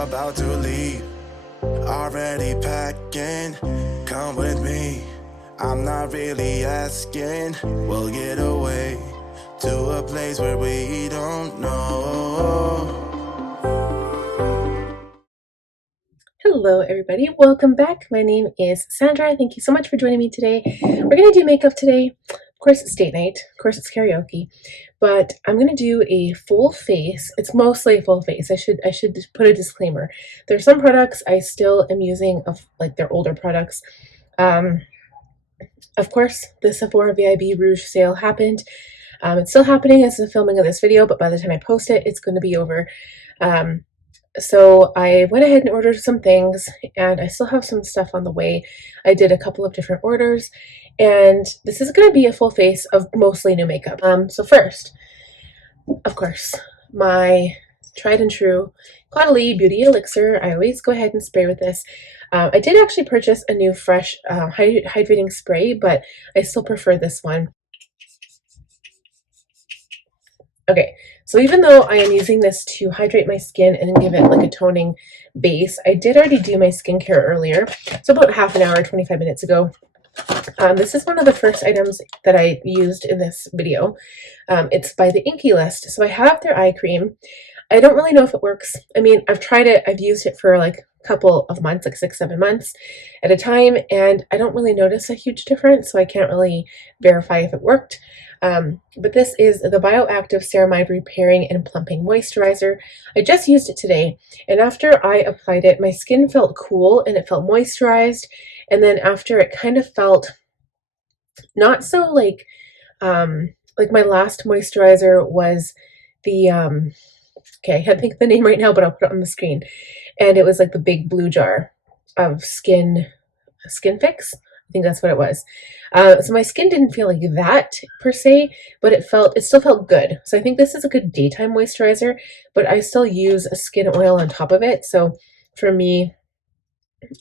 about to leave. Already packing, come with me. I'm not really asking. We'll get away to a place where we don't know. Hello everybody, welcome back. My name is Sandra. Thank you so much for joining me today. We're going to do makeup today. Of course it's date night, of course it's karaoke, but I'm going to do a full face. It's mostly a full face. I should put a disclaimer. There's some products I still am using of like their older products. Of course the Sephora VIB Rouge sale happened. It's still happening as the filming of this video, but by the time I post it, it's going to be over. So I went ahead and ordered some things, and I still have some stuff on the way. I did a couple of different orders, and this is going to be a full face of mostly new makeup. So first, of course, my tried and true Caudalie Beauty Elixir. I always go ahead and spray with this. I did actually purchase a new fresh hydrating spray, but I still prefer this one. Okay, so even though I am using this to hydrate my skin and give it like a toning base, I did already do my skincare earlier, so about half an hour, 25 minutes ago. This is one of the first items that I used in this video. It's by the Inky list. So I have their eye cream. I don't really know if it works. I mean, I've tried it. I've used it for like a couple of months, like 6-7 months at a time, and I don't really notice a huge difference, so I can't really verify if it worked. But this is the Bioactive Ceramide Repairing and Plumping Moisturizer. I just used it today, and after I applied it, my skin felt cool and it felt moisturized. And then after, it kind of felt not so like my last moisturizer was the okay, I can't think of the name right now, but I'll put it on the screen. And it was like the big blue jar of Skin Fix. I think that's what it was. So my skin didn't feel like that per se, but it still felt good. So I think this is a good daytime moisturizer, but I still use a skin oil on top of it. So for me,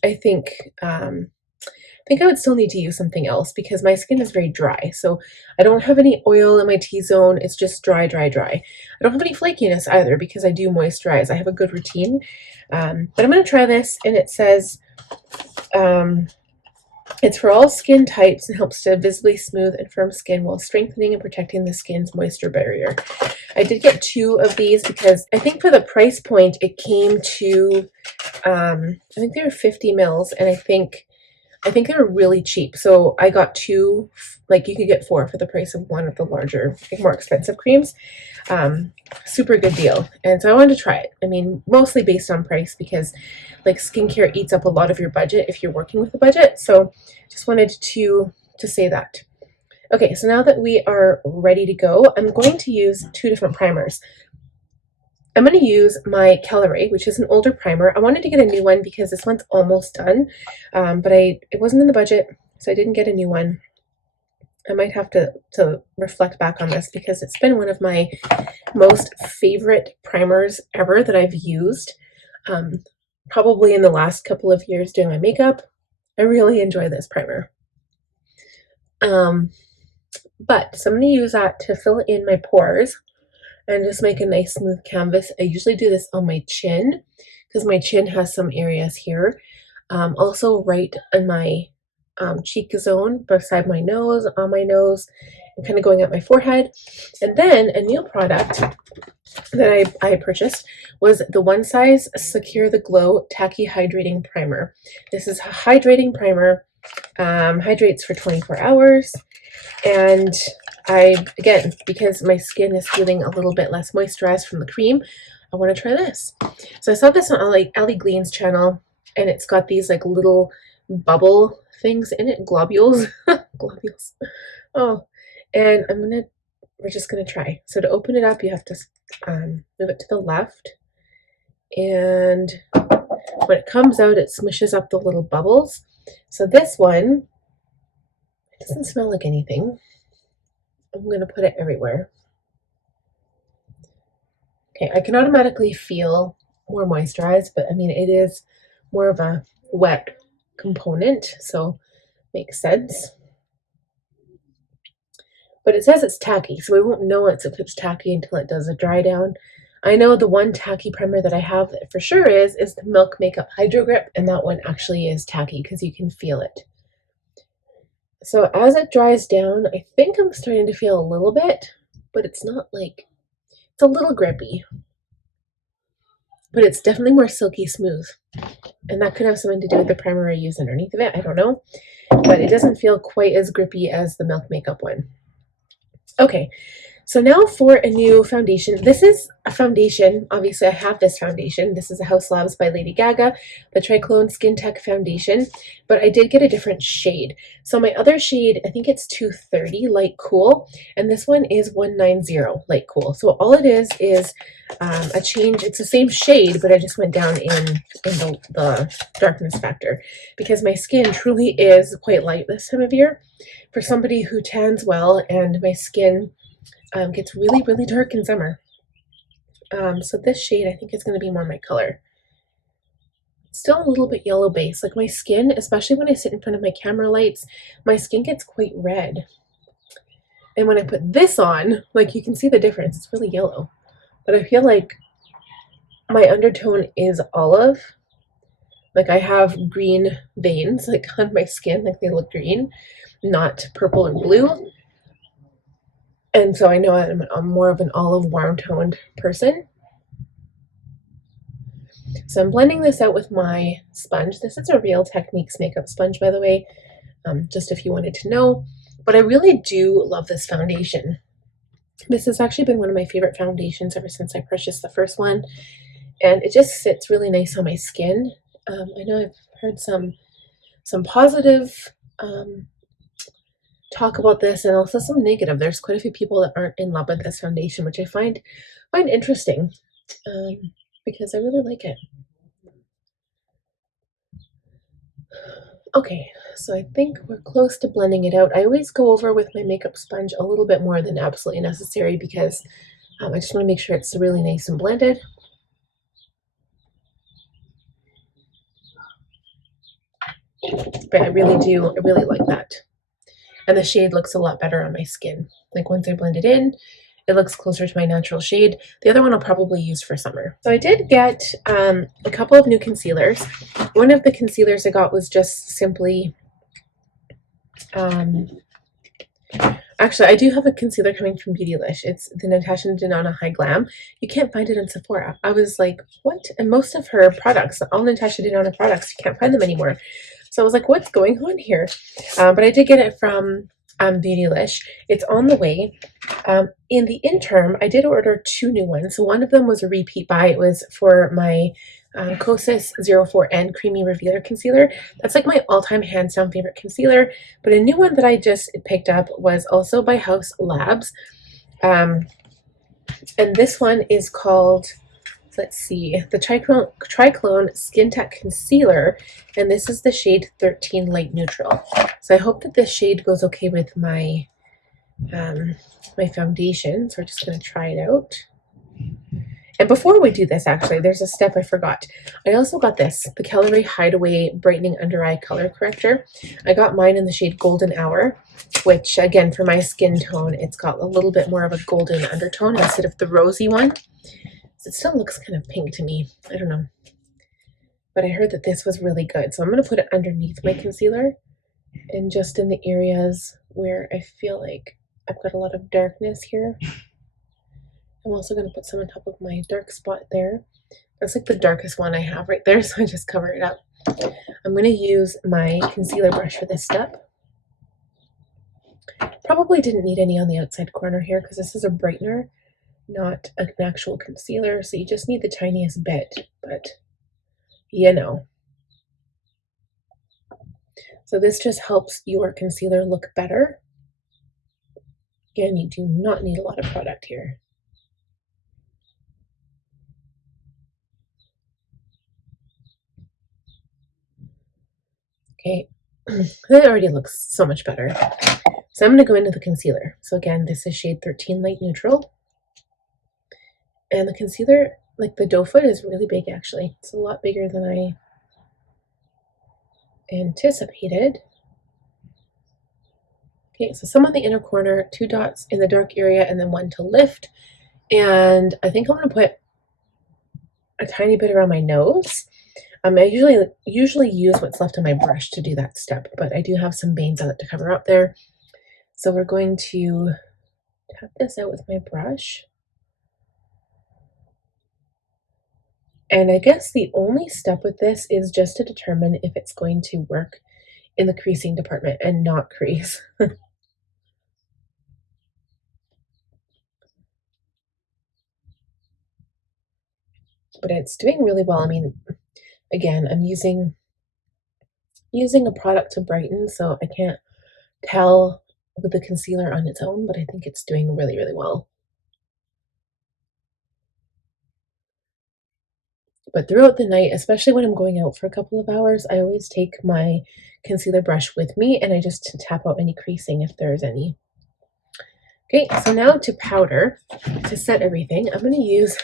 I think I would still need to use something else because my skin is very dry. So I don't have any oil in my T-zone. It's just dry, dry, dry. I don't have any flakiness either because I do moisturize. I have a good routine. But I'm going to try this, and it says it's for all skin types and helps to visibly smooth and firm skin while strengthening and protecting the skin's moisture barrier. I did get 2 of these because I think for the price point it came to, I think they were 50 mils, and I think they were really cheap. So I got 2, like you could get 4 for the price of one of the larger, like more expensive creams. Super good deal. And so I wanted to try it. I mean, mostly based on price because like skincare eats up a lot of your budget if you're working with a budget. So just wanted to say that. Okay, so now that we are ready to go, I'm going to use 2 different primers. I'm going to use my Caliray, which is an older primer. I wanted to get a new one because this one's almost done, but it wasn't in the budget, so I didn't get a new one. I might have to reflect back on this because it's been one of my most favorite primers ever that I've used, probably in the last couple of years doing my makeup. I really enjoy this primer. So I'm going to use that to fill in my pores and just make a nice smooth canvas. I usually do this on my chin because my chin has some areas here. Also right in my cheek zone, beside my nose, on my nose, and kind of going up my forehead. And then a new product that I purchased was the One Size Secure the Glow Tacky Hydrating Primer. This is a hydrating primer, hydrates for 24 hours. And again, because my skin is feeling a little bit less moisturized from the cream, I want to try this. So I saw this on Ellie Glean's channel, and it's got these like little bubble things in it, globules. Globules. Oh, and we're just gonna try. So to open it up, you have to move it to the left, and when it comes out, it smushes up the little bubbles. So this one, it doesn't smell like anything. I'm going to put it everywhere. Okay, I can automatically feel more moisturized, but I mean, it is more of a wet component, so makes sense. But it says it's tacky, so we won't know if it's tacky until it does a dry down. I know the one tacky primer that I have that for sure is the Milk Makeup Hydro Grip, and that one actually is tacky because you can feel it. So as it dries down, I think I'm starting to feel a little bit, but it's not like, it's a little grippy, but it's definitely more silky smooth. And that could have something to do with the primer I use underneath of it, I don't know. But it doesn't feel quite as grippy as the Milk Makeup one. Okay, so now for a new foundation. This is a foundation. Obviously, I have this foundation. This is a Haus Labs by Lady Gaga, the Triclone Skintech foundation, but I did get a different shade. So my other shade, I think it's 230 Light Cool, and this one is 190 Light Cool. So all it is a change. It's the same shade, but I just went down in the darkness factor because my skin truly is quite light this time of year. For somebody who tans well, and my skin gets really, really dark in summer. So this shade I think is going to be more my color. Still a little bit yellow base. Like my skin, especially when I sit in front of my camera lights, my skin gets quite red. And when I put this on, like you can see the difference. It's really yellow. But I feel like my undertone is olive. Like I have green veins like on my skin, like they look green, not purple or blue. And so I know I'm more of an olive warm toned person. So I'm blending this out with my sponge. This is a Real Techniques makeup sponge, by the way, just if you wanted to know. But I really do love this foundation. This has actually been one of my favorite foundations ever since I purchased the first one. And it just sits really nice on my skin. I know I've heard some positive talk about this, and also some negative. There's quite a few people that aren't in love with this foundation, which I find interesting because I really like it. Okay, so I think we're close to blending it out. I always go over with my makeup sponge a little bit more than absolutely necessary because I just want to make sure it's really nice and blended. But I really like that. And the shade looks a lot better on my skin. Like once I blend it in, it looks closer to my natural shade. The other one I'll probably use for summer. So I did get a couple of new concealers. One of the concealers I got was just simply, actually I do have a concealer coming from Beautylish. It's the Natasha Denona High Glam. You can't find it in Sephora. I was like, what? And most of her products, all Natasha Denona products, you can't find them anymore. So I was like, what's going on here? But I did get it from Beautylish. It's on the way. In the interim, I did order 2 new ones. So one of them was a repeat buy. It was for my Kosas 04N Creamy Revealer Concealer. That's like my all-time hands down favorite concealer. But a new one that I just picked up was also by Haus Labs. And this one is called, let's see, the Triclone Skintech Concealer, and this is the shade 13 Light Neutral. So I hope that this shade goes okay with my my foundation. So we're just going to try it out. And before we do this, actually, there's a step I forgot. I also got this, the Caliray Hideaway Brightening Under Eye Color Corrector. I got mine in the shade Golden Hour, which, again, for my skin tone, it's got a little bit more of a golden undertone instead of the rosy one. It still looks kind of pink to me. I don't know. But I heard that this was really good. So I'm going to put it underneath my concealer and just in the areas where I feel like I've got a lot of darkness here. I'm also going to put some on top of my dark spot there. That's like the darkest one I have right there, so I just cover it up. I'm going to use my concealer brush for this step. Probably didn't need any on the outside corner here because this is a brightener, not an actual concealer, so you just need the tiniest bit, but you know. So this just helps your concealer look better. Again, you do not need a lot of product here. Okay, that already looks so much better. So I'm going to go into the concealer. So again, this is shade 13 Light Neutral. And the concealer, like the doe foot, is really big actually. It's a lot bigger than I anticipated. Okay, so some on the inner corner, 2 dots in the dark area, and then 1 to lift. And I think I'm going to put a tiny bit around my nose. I usually use what's left on my brush to do that step, but I do have some veins on it to cover up there. So we're going to tap this out with my brush. And I guess the only step with this is just to determine if it's going to work in the creasing department and not crease. But it's doing really well. I mean, again, I'm using a product to brighten, so I can't tell with the concealer on its own, but I think it's doing really, really well. But throughout the night, especially when I'm going out for a couple of hours, I always take my concealer brush with me and I just tap out any creasing if there's any. Okay, so now to powder, to set everything, I'm going to use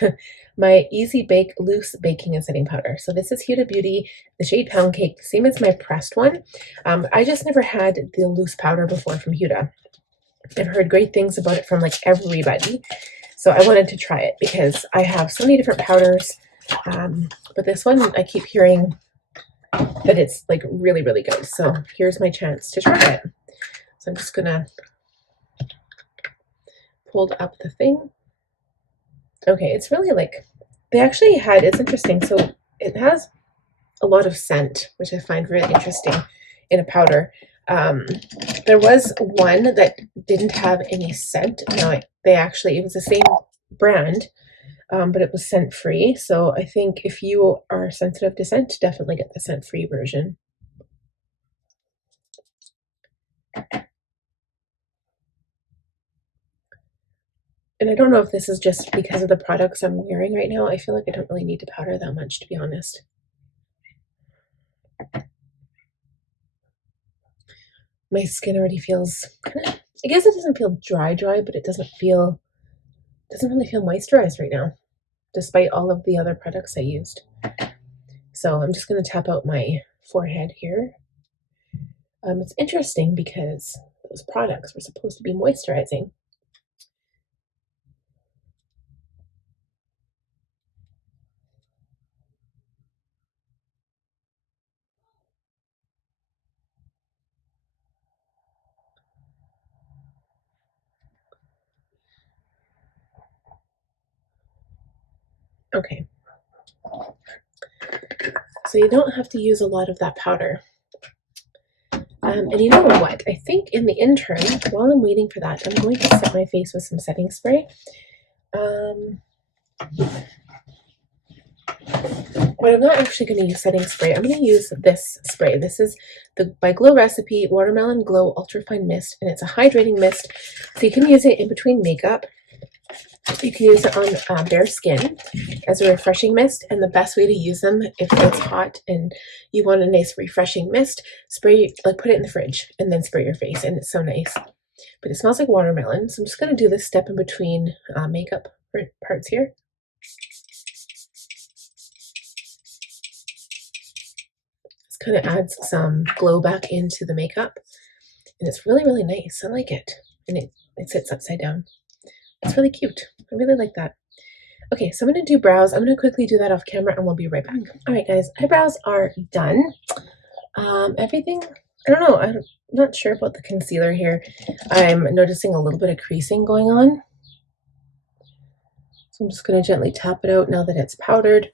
my Easy Bake Loose Baking and Setting Powder. So this is Huda Beauty, the shade Pound Cake, same as my pressed one. I just never had the loose powder before from Huda. I've heard great things about it from like everybody. So I wanted to try it because I have so many different powders. But this one, I keep hearing that it's like really, really good. So here's my chance to try it. So I'm just gonna hold up the thing. Okay, it's really like, they actually had, it's interesting. So it has a lot of scent, which I find really interesting in a powder. There was one that didn't have any scent. No, it was the same brand, but it was scent free. So I think if you are sensitive to scent, definitely get the scent free version. And I don't know if this is just because of the products I'm wearing right now. I feel like I don't really need to powder that much, to be honest. My skin already feels kind of, I guess it doesn't feel dry, but it doesn't really feel moisturized right now, despite all of the other products I used. So I'm just going to tap out my forehead here. It's interesting because those products were supposed to be moisturizing. Okay. So you don't have to use a lot of that powder. And you know what? I think in the interim, while I'm waiting for that, I'm going to set my face with some setting spray. But I'm not actually going to use setting spray. I'm going to use this spray. This is the by Glow Recipe Watermelon Glow Ultrafine Mist, and it's a hydrating mist. So you can use it in between makeup. You can use it on bare skin as a refreshing mist, and the best way to use them if it's hot and you want a nice refreshing mist, spray, like put it in the fridge and then spray your face, and it's so nice. But it smells like watermelon, so I'm just going to do this step in between makeup parts here. This kind of adds some glow back into the makeup, and it's really, really nice. I like it, and it sits upside down. It's really cute. I really like that. Okay, so I'm going to do brows. I'm going to quickly do that off camera and we'll be right back. All right, guys, eyebrows are done. Everything, I don't know. I'm not sure about the concealer here. I'm noticing a little bit of creasing going on. So I'm just going to gently tap it out now that it's powdered.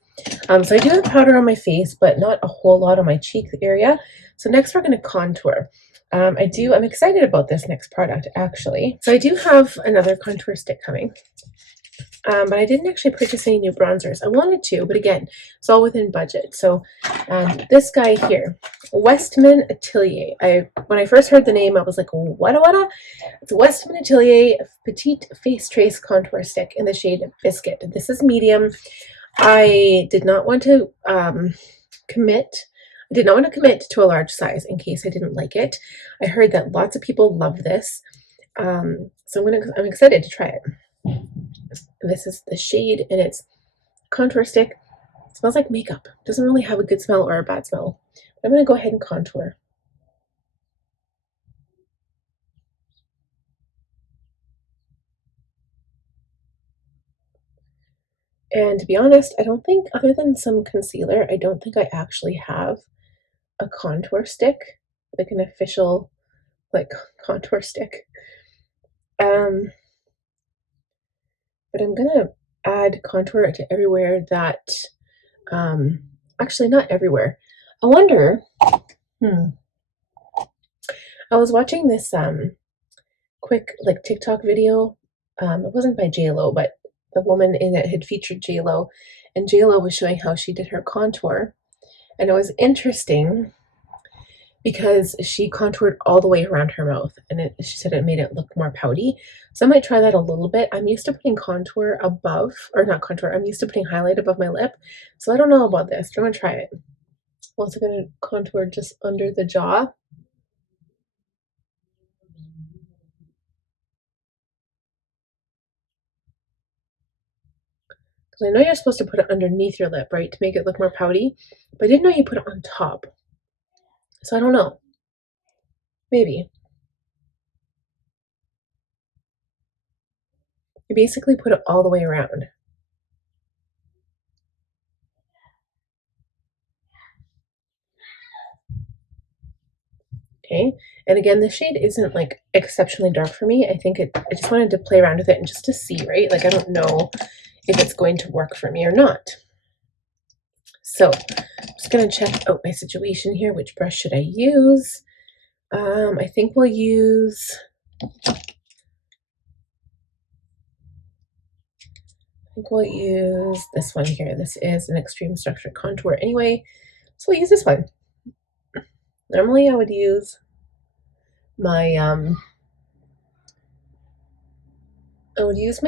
So I do have powder on my face, but not a whole lot on my cheek area. So next we're going to contour. I'm excited about this next product, actually. So I do have another contour stick coming. But I didn't actually purchase any new bronzers. I wanted to, but again, it's all within budget. So this guy here, Westman Atelier. When I first heard the name, I was like, what? It's Westman Atelier Petite Face Trace Contour Stick in the shade Biscuit. This is medium. I did not want to commit to a large size in case I didn't like it. I heard that lots of people love this. So I'm excited to try it. This is the shade, and it's contour stick. It smells like makeup. It doesn't really have a good smell or a bad smell. But I'm going to go ahead and contour. And to be honest, I don't think, other than some concealer, I don't think I actually have a contour stick, like an official like contour stick. But I'm gonna add contour to everywhere that, actually not everywhere. I wonder, I was watching this quick like TikTok video. It wasn't by JLo, but the woman in it had featured JLo, and JLo was showing how she did her contour, and it was interesting because she contoured all the way around her mouth, and she said it made it look more pouty. So I might try that a little bit. I'm used to putting contour above, or not contour, I'm used to putting highlight above my lip, so I don't know about this. I'm gonna try it. I'm also gonna contour just under the jaw. Because I know you're supposed to put it underneath your lip, right, to make it look more pouty, but I didn't know you put it on top. So I don't know. Maybe. You basically put it all the way around. Okay, and again, the shade isn't like exceptionally dark for me. I think I just wanted to play around with it and just to see, right? Like I don't know if it's going to work for me or not. So I'm just gonna check out my situation here. Which brush should I use? I think we'll use, this one here. This is an extreme structure contour anyway, so we'll use this one. Normally I would use my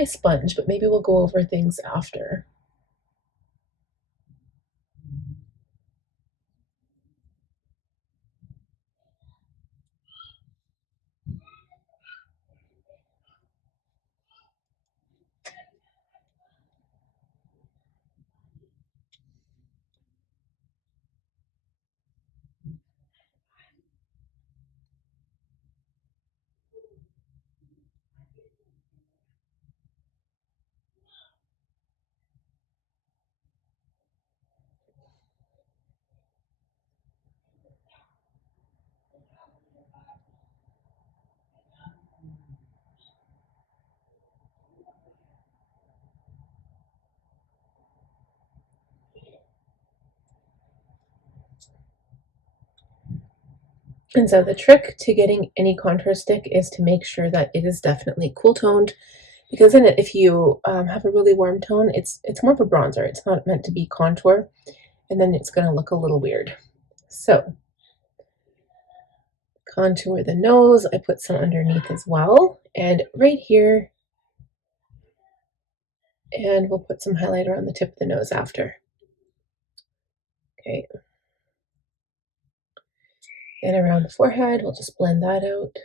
sponge, but maybe we'll go over things after. And so the trick to getting any contour stick is to make sure that it is definitely cool toned, because in it, if you have a really warm tone, it's more of a bronzer. It's not meant to be contour, and then it's going to look a little weird. So contour the nose. I put some underneath as well, and right here, and we'll put some highlighter on the tip of the nose after. Okay. And around the forehead, we'll just blend that out.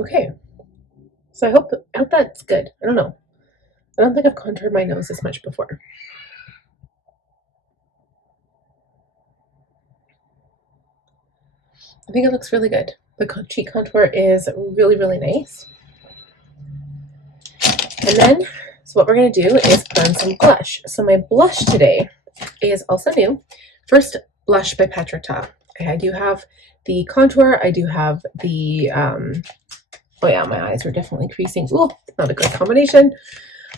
Okay, so I hope that's good. I don't know. I don't think I've contoured my nose as much before. I think it looks really good. The cheek contour is really, really nice. And then, so what we're going to do is put on some blush. So my blush today is also new. First blush by Patrick Ta. Okay, I do have the contour. I do have the, oh yeah, my eyes are definitely creasing. Ooh, not a good combination.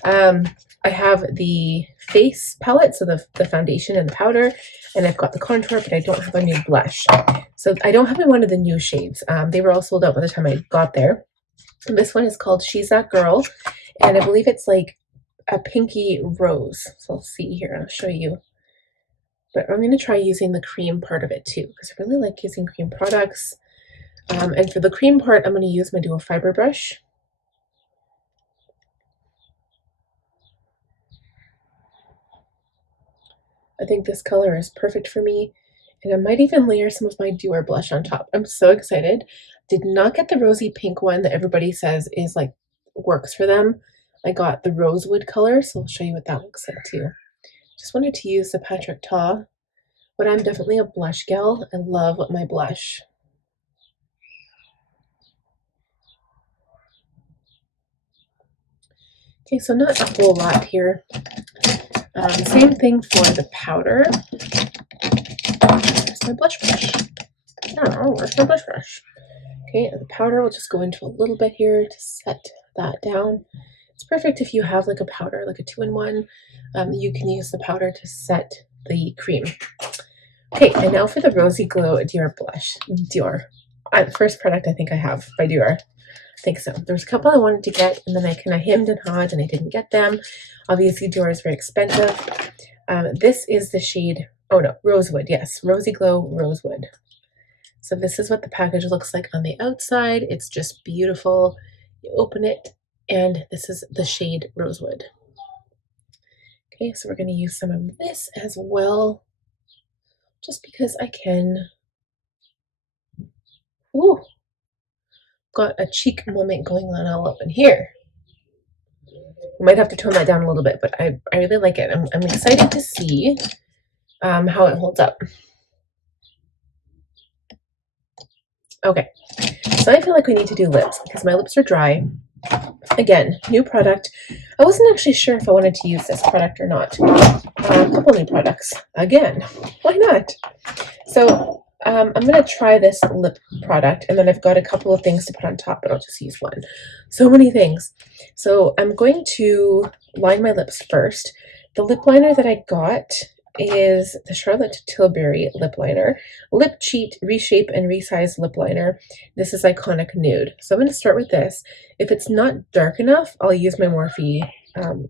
I have the face palette, so the foundation and the powder, and I've got the contour, but I don't have a new blush. So I don't have one of the new shades. They were all sold out by the time I got there. And this one is called She's That Girl, and I believe it's like a pinky rose. So let's see here, I'll show you. But I'm going to try using the cream part of it too, because I really like using cream products. And for the cream part, I'm going to use my dual fiber brush. I think this color is perfect for me. And I might even layer some of my Dior blush on top. I'm so excited. Did not get the rosy pink one that everybody says is like works for them. I got the Rosewood color, so I'll show you what that looks like too. Just wanted to use the Patrick Ta, but I'm definitely a blush gal. I love my blush. Okay, so not a whole lot here. Same thing for the powder. Where's my blush brush? I don't know, where's my blush brush? Okay, and the powder will just go into a little bit here to set that down. It's perfect if you have like a powder, like a 2-in-1. You can use the powder to set the cream. Okay, and now for the Rosy Glow Dior blush. Dior. First product I think I have by Dior. I think so. There's a couple I wanted to get, and then I kind of hemmed and hawed, and I didn't get them. Obviously, Dior is very expensive. This is the shade, oh no, Rosewood, yes. Rosy Glow Rosewood. So this is what the package looks like on the outside. It's just beautiful. You open it, and this is the shade Rosewood. Okay, so we're going to use some of this as well, just because I can. Ooh, got a cheek moment going on all up in here. I might have to tone that down a little bit, but I really like it. I'm excited to see how it holds up. Okay, so I feel like we need to do lips because my lips are dry. Again, new product. I wasn't actually sure if I wanted to use this product or not. A couple new products. Again, why not? So I'm going to try this lip product, and then I've got a couple of things to put on top, but I'll just use one. So many things. So I'm going to line my lips first. The lip liner that I got is the Charlotte Tilbury lip liner. Lip Cheat Reshape and Resize lip liner. This is Iconic Nude. So I'm going to start with this. If it's not dark enough, I'll use my Morphe. I'll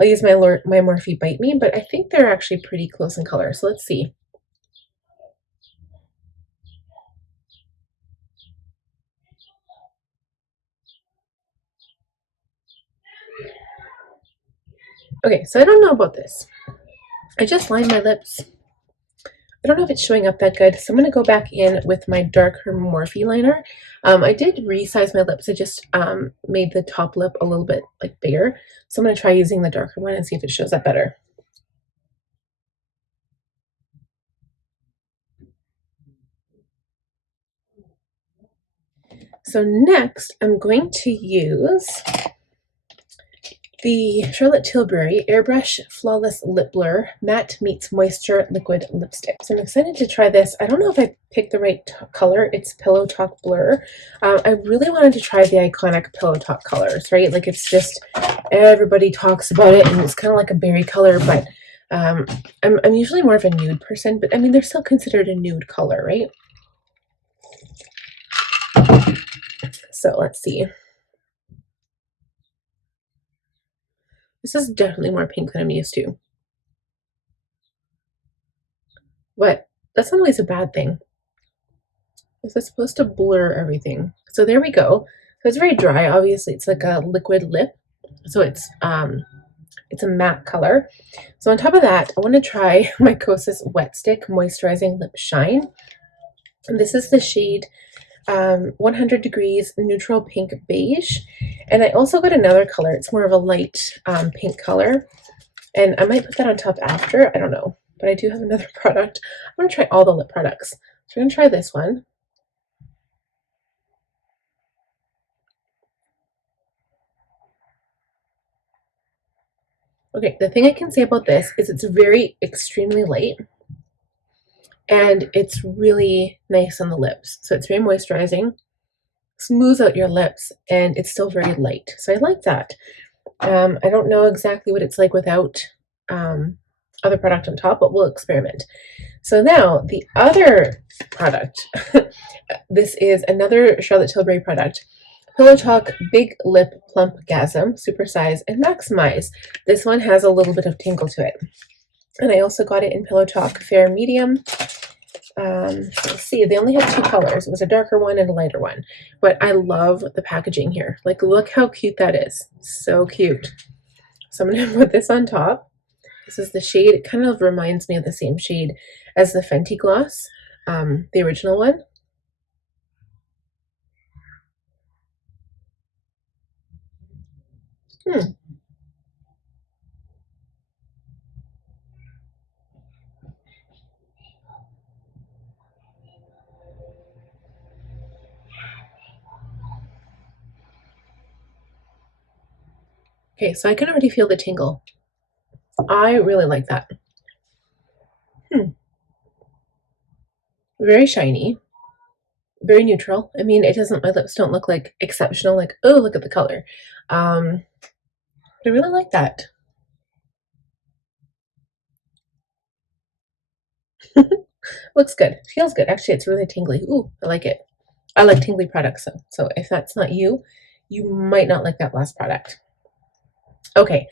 use my Morphe Bite Me, but I think they're actually pretty close in color. So let's see. Okay, so I don't know about this. I just lined my lips. I don't know if it's showing up that good, so I'm going to go back in with my darker Morphe liner. I did resize my lips. I just made the top lip a little bit like bigger. So I'm going to try using the darker one and see if it shows up better. So next, I'm going to use the Charlotte Tilbury Airbrush Flawless Lip Blur Matte Meets Moisture Liquid Lipstick. So I'm excited to try this. I don't know if I picked the right color. It's Pillow Talk Blur. I really wanted to try the iconic Pillow Talk colors, right? Like it's just, everybody talks about it, and it's kind of like a berry color, but I'm usually more of a nude person, but I mean, they're still considered a nude color, right? So let's see. This is definitely more pink than I'm used to. But that's not always a bad thing. This is supposed to blur everything. So there we go. So it's very dry. Obviously, it's like a liquid lip. So it's a matte color. So on top of that, I want to try my Kosas Wet Stick Moisturizing Lip Shine. And this is the shade 100 Degrees Neutral Pink Beige. And I also got another color. It's more of a light pink color. And I might put that on top after. I don't know. But I do have another product. I'm going to try all the lip products. So we're going to try this one. Okay, the thing I can say about this is it's very extremely light. And it's really nice on the lips. So it's very moisturizing. Smooths out your lips, and it's still very light. So I like that. I don't know exactly what it's like without other product on top, but we'll experiment. So now the other product, this is another Charlotte Tilbury product. Pillow Talk Big Lip Plump Gasm, Supersize and Maximize. This one has a little bit of tingle to it. And I also got it in Pillow Talk Fair Medium. Let's see, they only had two colors. It was a darker one and a lighter one. But I love the packaging here. Like, look how cute that is. So cute. So I'm going to put this on top. This is the shade. It kind of reminds me of the same shade as the Fenty gloss, the original one. Okay, so I can already feel the tingle. I really like that. Very shiny. Very neutral. I mean, it doesn't, my lips don't look like exceptional, like, oh, look at the color. I really like that. Looks good. Feels good. Actually, it's really tingly. Ooh, I like it. I like tingly products, so if that's not you, you might not like that last product. Okay,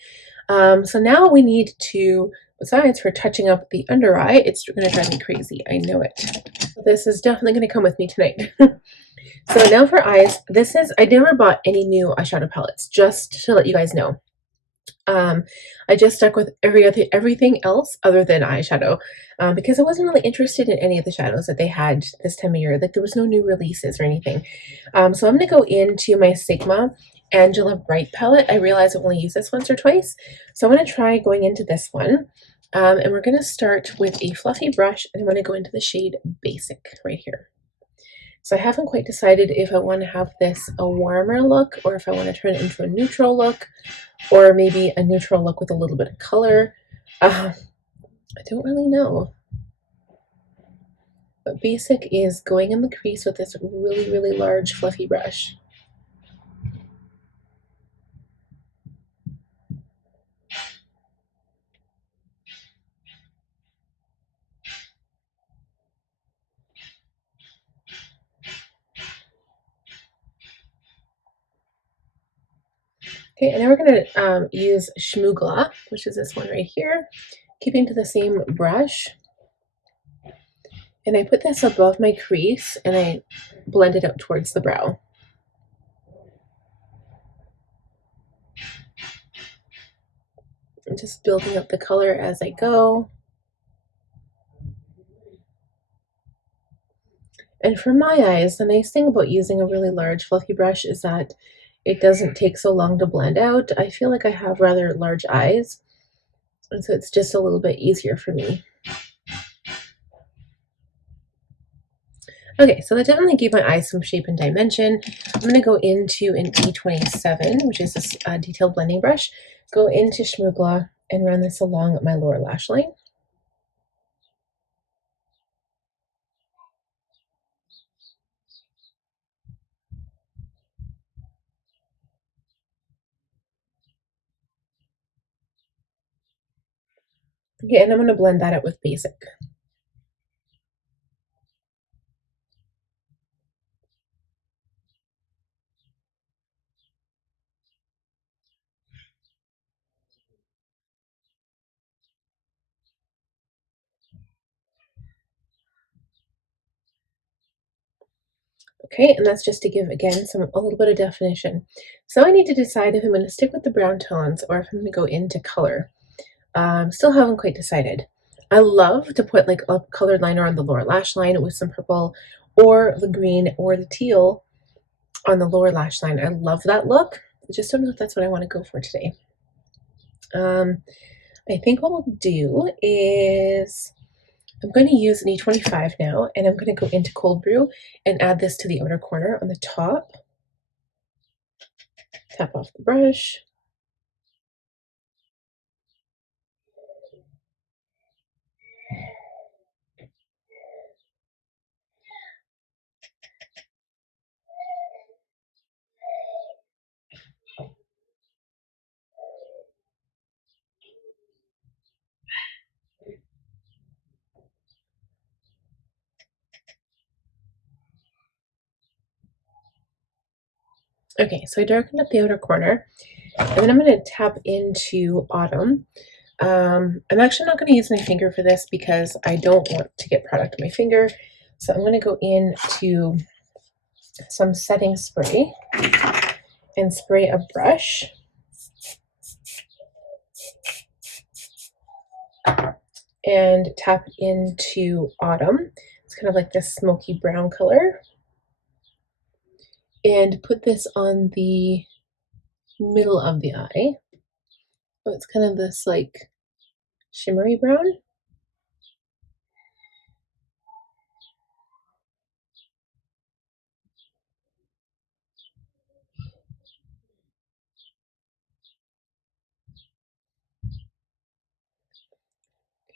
so now we need to, besides for touching up the under eye, it's going to drive me crazy. I know it. This is definitely going to come with me tonight. So now for eyes, this is, I never bought any new eyeshadow palettes, just to let you guys know. I just stuck with everything else other than eyeshadow, because I wasn't really interested in any of the shadows that they had this time of year. Like there was no new releases or anything. So I'm going to go into my Sigma Angela Bright palette. I realize I've only used this once or twice, so I'm going to try going into this one. And we're going to start with a fluffy brush, and I'm going to go into the shade Basic right here. So I haven't quite decided if I want to have this a warmer look or if I want to turn it into a neutral look, or maybe a neutral look with a little bit of color. I don't really know. But Basic is going in the crease with this really, really large fluffy brush. Okay, and then we're going to use Schmoogla, which is this one right here, keeping to the same brush. And I put this above my crease and I blend it out towards the brow. I'm just building up the color as I go. And for my eyes, the nice thing about using a really large fluffy brush is that it doesn't take so long to blend out. I feel like I have rather large eyes, and so it's just a little bit easier for me. Okay, so that definitely gave my eyes some shape and dimension. I'm going to go into an E27, which is this detailed blending brush, go into Schmoogla and run this along my lower lash line. Okay, and I'm going to blend that out with Basic. Okay, and that's just to give, again, a little bit of definition. So I need to decide if I'm going to stick with the brown tones or if I'm going to go into color. Still haven't quite decided. I love to put like a colored liner on the lower lash line with some purple or the green or the teal on the lower lash line. I love that look. I just don't know if that's what I want to go for today. I think what we'll do is I'm going to use an E25 now, and I'm going to go into Cold Brew and add this to the outer corner on the top. Tap off the brush. Okay, so I darkened up the outer corner, and then I'm going to tap into Autumn. I'm actually not going to use my finger for this because I don't want to get product on my finger. So I'm going to go into some setting spray and spray a brush. and tap into Autumn. It's kind of like this smoky brown color. And put this on the middle of the eye. So it's kind of this like shimmery brown.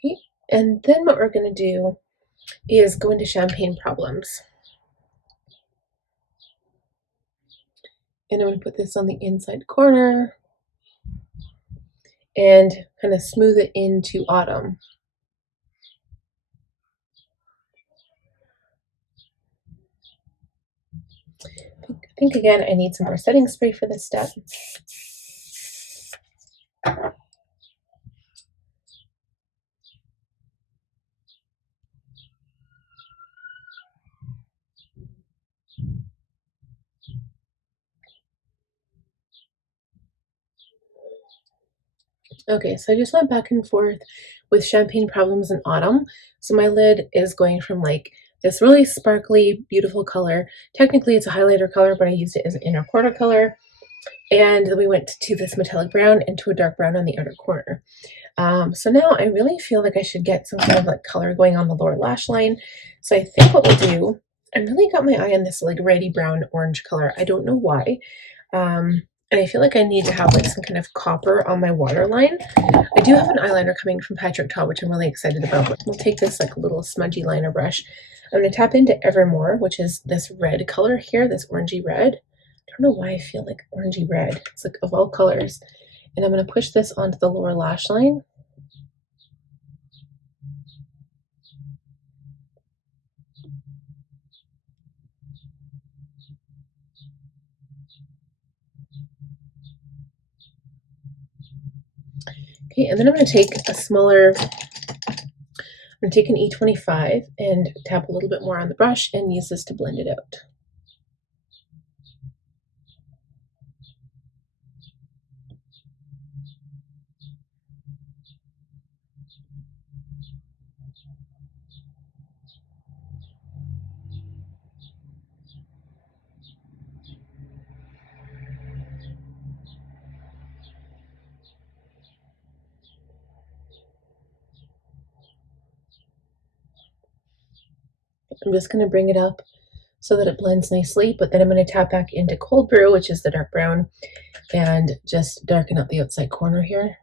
Okay. And then what we're going to do is go into Champagne Problems. And I'm going to put this on the inside corner and kind of smooth it into Autumn. I think again I need some more setting spray for this step. Okay, so I just went back and forth with Champagne Problems in Autumn. So my lid is going from like this really sparkly, beautiful color. Technically it's a highlighter color, but I used it as an inner corner color. And then we went to this metallic brown and to a dark brown on the outer corner. So now I really feel like I should get some kind of like color going on the lower lash line. So I think what we'll do, I really got my eye on this like reddy brown orange color. I don't know why. And I feel like I need to have like some kind of copper on my waterline. I do have an eyeliner coming from Patrick Ta, which I'm really excited about. We'll take this like little smudgy liner brush. I'm going to tap into Evermore, which is this red color here, this orangey red. I don't know why I feel like orangey red. It's like of all colors. And I'm going to push this onto the lower lash line. Okay, and then I'm going to take a smaller, I'm going to take an E25 and tap a little bit more on the brush and use this to blend it out. I'm just going to bring it up so that it blends nicely, but then I'm going to tap back into Cold Brew, which is the dark brown, and just darken up the outside corner here.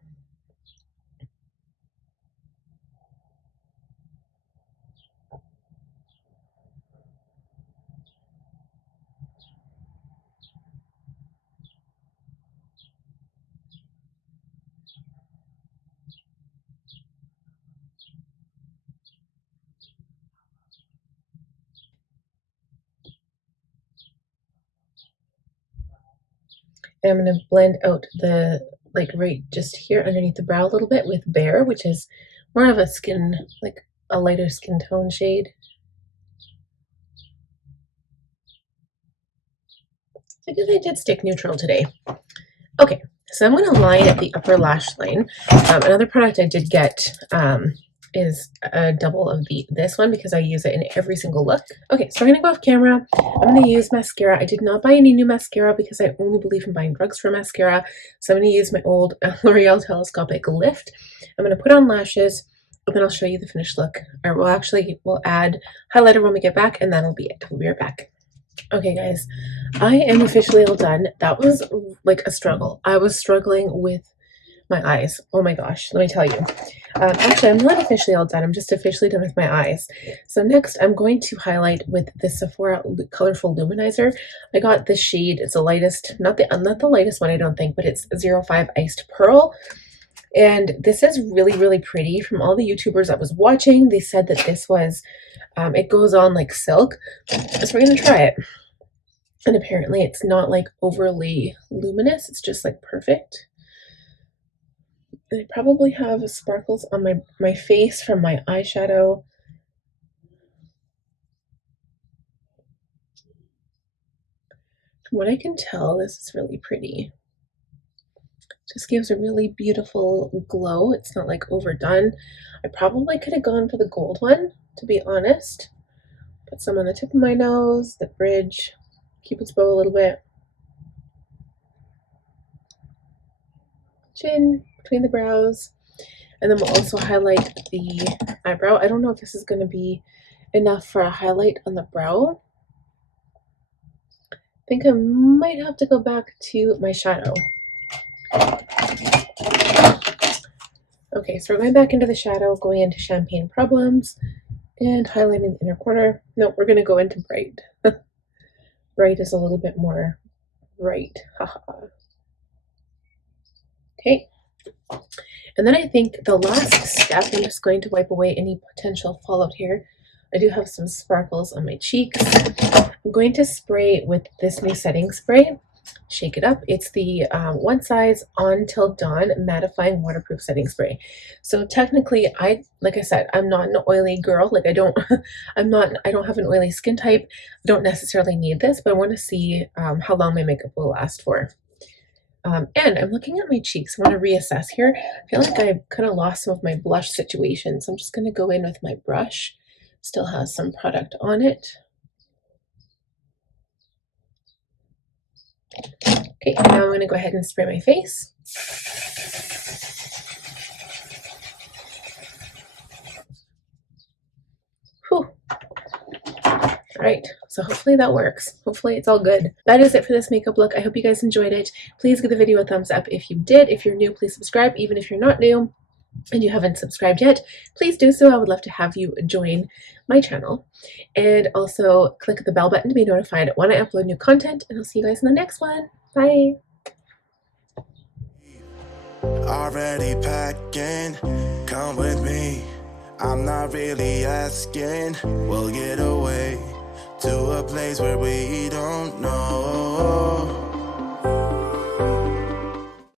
And I'm going to blend out the, like right just here underneath the brow a little bit with Bare, which is more of a skin, like a lighter skin tone shade. I guess I did stick neutral today. Okay, so I'm going to line at the upper lash line. Another product I did get is a double of this one because I use it in every single look. Okay, so I'm going to go off camera. I'm going to use mascara. I did not buy any new mascara because I only believe in buying drugs for mascara. So I'm going to use my old L'Oreal Telescopic Lift. I'm going to put on lashes, and then I'll show you the finished look. Or we'll add highlighter when we get back, and that'll be it. We'll be right back. Okay guys, I am officially all done. That was like a struggle. I was struggling with my eyes. Oh my gosh, let me tell you. Actually, I'm not officially all done. I'm just officially done with my eyes. So next, I'm going to highlight with the Sephora Colorful Luminizer. I got the shade. It's the lightest, not the lightest one, I don't think, but it's 05 Iced Pearl. And this is really, really pretty. From all the YouTubers I was watching, they said that this was, it goes on like silk. So we're going to try it. And apparently it's not like overly luminous. It's just like perfect. And I probably have sparkles on my face from my eyeshadow. From what I can tell, this is really pretty. Just gives a really beautiful glow. It's not like overdone. I probably could have gone for the gold one, to be honest. Put some on the tip of my nose, the bridge, Cupid's bow a little bit. Chin, between the brows. And then we'll also highlight the eyebrow. I don't know if this is going to be enough for a highlight on the brow. I think I might have to go back to my shadow. Okay, so we're going back into the shadow, going into Champagne Problems, and highlighting the inner corner. No, we're going to go into Bright. Bright is a little bit more bright. Haha. Okay. And then I think the last step, I'm just going to wipe away any potential fallout here. I do have some sparkles on my cheeks. I'm going to spray with this new setting spray. Shake it up. It's the One Size On Till Dawn mattifying waterproof setting spray. So technically, like I said, I'm not an oily girl. Like I don't have an oily skin type. I don't necessarily need this, but I want to see how long my makeup will last for. And I'm looking at my cheeks. I want to reassess here. I feel like I kind of lost some of my blush situation, so I'm just going to go in with my brush. Still has some product on it. Okay, and now I'm going to go ahead and spray my face. Whew. All right, so hopefully that works. Hopefully it's all good. That is it for this makeup look. I hope you guys enjoyed it. Please give the video a thumbs up if you did. If you're new, please subscribe. Even if you're not new and you haven't subscribed yet, please do so. I would love to have you join my channel. And also click the bell button to be notified when I upload new content. And I'll see you guys in the next one. Bye. Already packing, come with me. I'm not really asking. We'll get away to a place where we don't know.